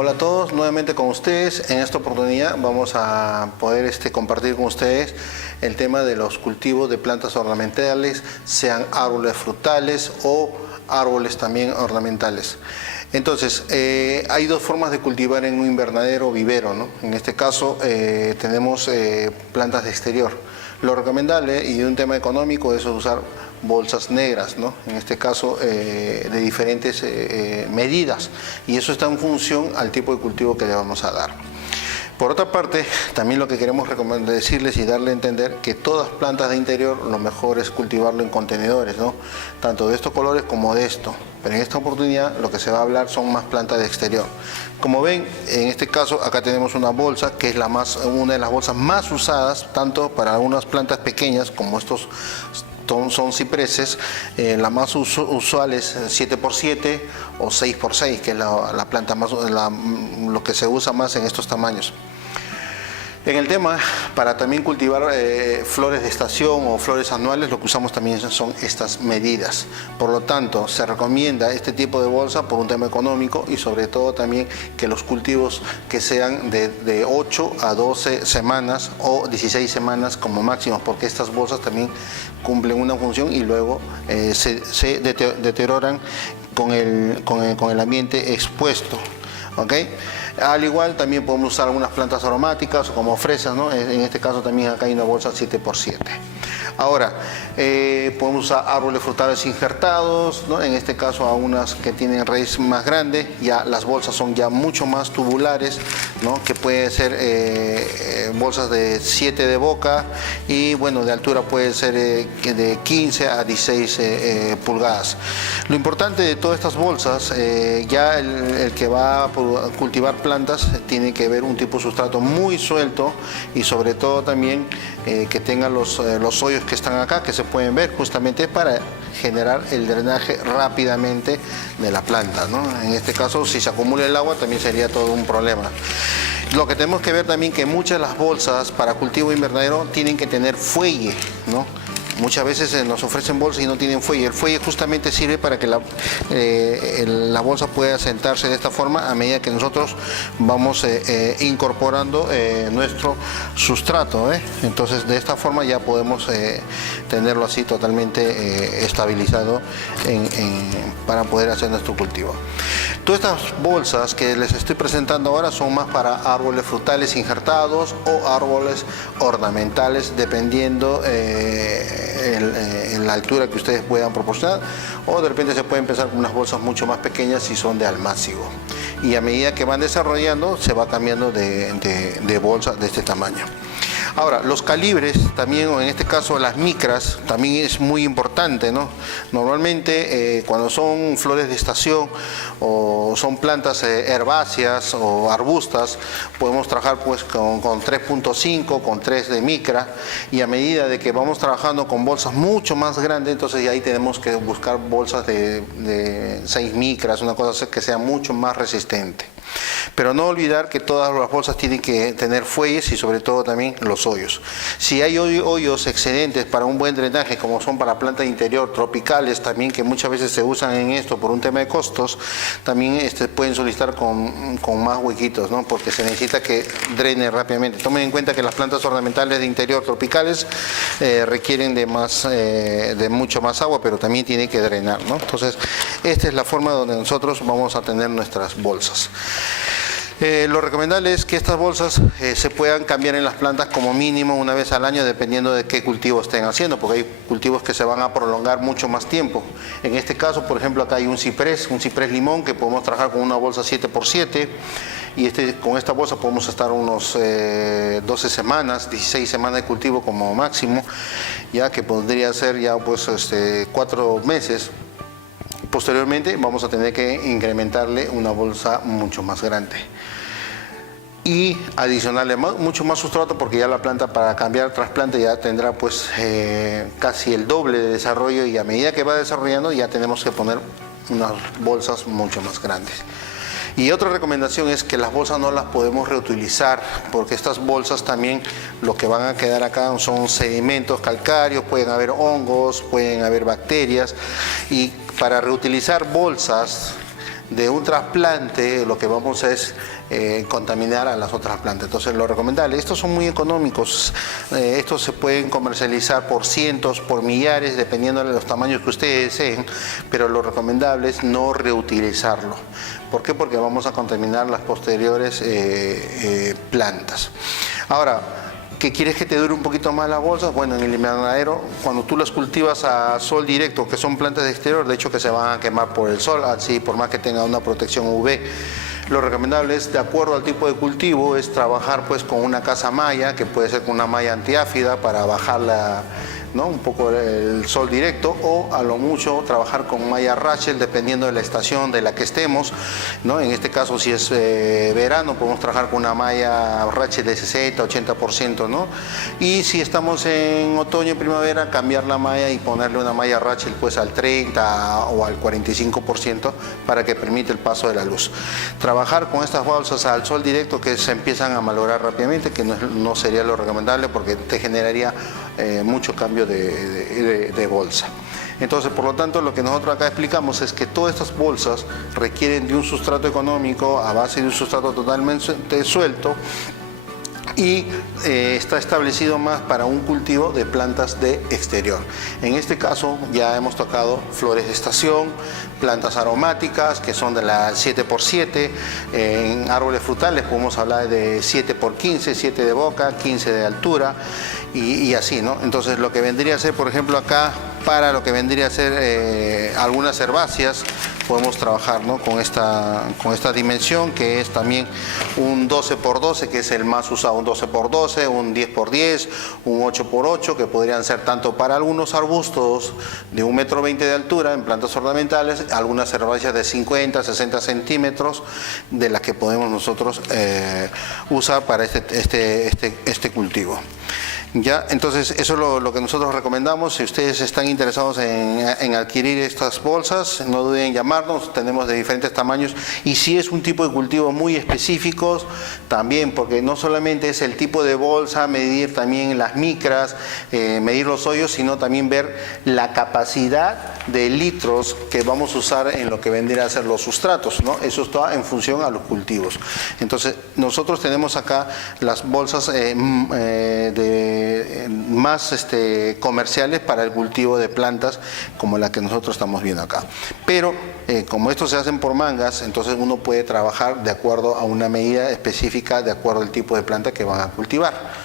Hola a todos, nuevamente con ustedes. En esta oportunidad vamos a poder compartir con ustedes el tema de los cultivos de plantas ornamentales, sean árboles frutales o árboles también ornamentales. Entonces, hay dos formas de cultivar en un invernadero o vivero, ¿no? En este caso tenemos plantas de exterior. Lo recomendable y de un tema económico es usar bolsas negras, ¿no? En este caso de diferentes medidas, y eso está en función al tipo de cultivo que le vamos a dar. Por otra parte, también lo que queremos decirles y darle a entender que todas plantas de interior lo mejor es cultivarlo en contenedores, ¿no? Tanto de estos colores como de esto. Pero en esta oportunidad lo que se va a hablar son más plantas de exterior. Como ven, en este caso acá tenemos una bolsa que es una de las bolsas más usadas, tanto para algunas plantas pequeñas como estos son cipreses. La más usual es 7x7 o 6x6, que es la planta más, lo que se usa más en estos tamaños. En el tema, para también cultivar flores de estación o flores anuales, lo que usamos también son estas medidas. Por lo tanto, se recomienda este tipo de bolsa por un tema económico y sobre todo también que los cultivos que sean de 8 a 12 semanas o 16 semanas como máximo, porque estas bolsas también cumplen una función y luego se deterioran con el ambiente expuesto. ¿Okay? Al igual también podemos usar algunas plantas aromáticas como fresas, ¿no? En este caso también acá hay una bolsa 7x7. Ahora, podemos usar árboles frutales injertados, ¿no? En este caso a unas que tienen raíz más grande, ya las bolsas son ya mucho más tubulares, ¿no? Que pueden ser bolsas de 7 de boca y bueno, de altura puede ser de 15 a 16 pulgadas. Lo importante de todas estas bolsas, ya el que va a cultivar plantas tiene que ver un tipo de sustrato muy suelto y sobre todo también que tenga los hoyos que están acá, que se pueden ver justamente para generar el drenaje rápidamente de la planta, ¿no? En este caso, si se acumula el agua también sería todo un problema. Lo que tenemos que ver también que muchas de las bolsas para cultivo invernadero tienen que tener fuelle, ¿no? Muchas veces nos ofrecen bolsas y no tienen fuelle. El fuelle justamente sirve para que la bolsa pueda sentarse de esta forma a medida que nosotros vamos incorporando nuestro sustrato, ¿eh? Entonces de esta forma ya podemos tenerlo así totalmente estabilizado para poder hacer nuestro cultivo. Todas estas bolsas que les estoy presentando ahora son más para árboles frutales injertados o árboles ornamentales, dependiendo en la altura que ustedes puedan proporcionar, o de repente se pueden empezar con unas bolsas mucho más pequeñas si son de almácigo, y a medida que van desarrollando se va cambiando de bolsa de este tamaño. Ahora, los calibres también, o en este caso las micras, también es muy importante, ¿no? Normalmente cuando son flores de estación o son plantas herbáceas o arbustas, podemos trabajar pues con 3.5, con 3 de micra, y a medida de que vamos trabajando con bolsas mucho más grandes, entonces ya ahí tenemos que buscar bolsas de 6 micras, una cosa que sea mucho más resistente. Pero no olvidar que todas las bolsas tienen que tener fuelles y sobre todo también los hoyos. Si hay hoyos excedentes para un buen drenaje, como son para plantas de interior tropicales también, que muchas veces se usan en esto por un tema de costos, también pueden solicitar con más huequitos, ¿no? Porque se necesita que drene rápidamente. Tomen en cuenta que las plantas ornamentales de interior tropicales requieren de mucho más agua, pero también tienen que drenar, ¿no? Entonces, esta es la forma donde nosotros vamos a tener nuestras bolsas. Lo recomendable es que estas bolsas se puedan cambiar en las plantas como mínimo una vez al año, dependiendo de qué cultivo estén haciendo, porque hay cultivos que se van a prolongar mucho más tiempo. En este caso, por ejemplo, acá hay un ciprés limón, que podemos trabajar con una bolsa 7x7, y con esta bolsa podemos estar unos 12 semanas, 16 semanas de cultivo como máximo, ya que podría ser ya pues 4 meses. Posteriormente vamos a tener que incrementarle una bolsa mucho más grande y adicionarle mucho más sustrato, porque ya la planta, para cambiar trasplante, ya tendrá pues casi el doble de desarrollo, y a medida que va desarrollando ya tenemos que poner unas bolsas mucho más grandes. Y otra recomendación es que las bolsas no las podemos reutilizar, porque estas bolsas también lo que van a quedar acá son sedimentos calcáreos, pueden haber hongos, pueden haber bacterias, y para reutilizar bolsas de un trasplante, lo que vamos a es contaminar a las otras plantas. Entonces, lo recomendable, estos son muy económicos, estos se pueden comercializar por cientos, por millares, dependiendo de los tamaños que ustedes deseen, pero lo recomendable es no reutilizarlo. ¿Por qué? Porque vamos a contaminar las posteriores plantas. Ahora, ¿qué quieres que te dure un poquito más las bolsas? Bueno, en el invernadero, cuando tú las cultivas a sol directo, que son plantas de exterior, de hecho que se van a quemar por el sol, así por más que tenga una protección UV. Lo recomendable es, de acuerdo al tipo de cultivo, es trabajar pues con una casa malla, que puede ser con una malla antiáfida para bajar un poco el sol directo, o a lo mucho trabajar con malla Rachel dependiendo de la estación de la que estemos, ¿no? En este caso, si es verano, podemos trabajar con una malla Rachel de 60-80%, ¿no? Y si estamos en otoño y primavera, cambiar la malla y ponerle una malla Rachel pues al 30 o al 45% para que permita el paso de la luz. Trabajar con estas bolsas al sol directo, que se empiezan a malograr rápidamente, que no sería lo recomendable porque te generaría mucho cambio de bolsa. Entonces, por lo tanto, lo que nosotros acá explicamos es que todas estas bolsas requieren de un sustrato económico a base de un sustrato totalmente suelto, y está establecido más para un cultivo de plantas de exterior. En este caso ya hemos tocado flores de estación, plantas aromáticas que son de la 7x7, en árboles frutales podemos hablar de 7x15, 7 de boca, 15 de altura y así, ¿no? Entonces, lo que vendría a ser, por ejemplo, acá, para lo que vendría a ser algunas herbáceas, podemos trabajar, ¿no?, con esta dimensión, que es también un 12x12, que es el más usado, un 12x12, un 10x10, un 8x8, que podrían ser tanto para algunos arbustos de 1,20 m de altura en plantas ornamentales, algunas herbáceas de 50, 60 centímetros, de las que podemos nosotros usar para este cultivo. Ya, entonces eso es lo que nosotros recomendamos. Si ustedes están interesados en adquirir estas bolsas, no duden en llamarnos, tenemos de diferentes tamaños, y si es un tipo de cultivo muy específicos también, porque no solamente es el tipo de bolsa, medir también las micras, medir los hoyos, sino también ver la capacidad de litros que vamos a usar en lo que vendría a ser los sustratos, ¿no? Eso está en función a los cultivos. Entonces, nosotros tenemos acá las bolsas más comerciales para el cultivo de plantas como la que nosotros estamos viendo acá. Pero como estos se hacen por mangas, entonces uno puede trabajar de acuerdo a una medida específica, de acuerdo al tipo de planta que van a cultivar.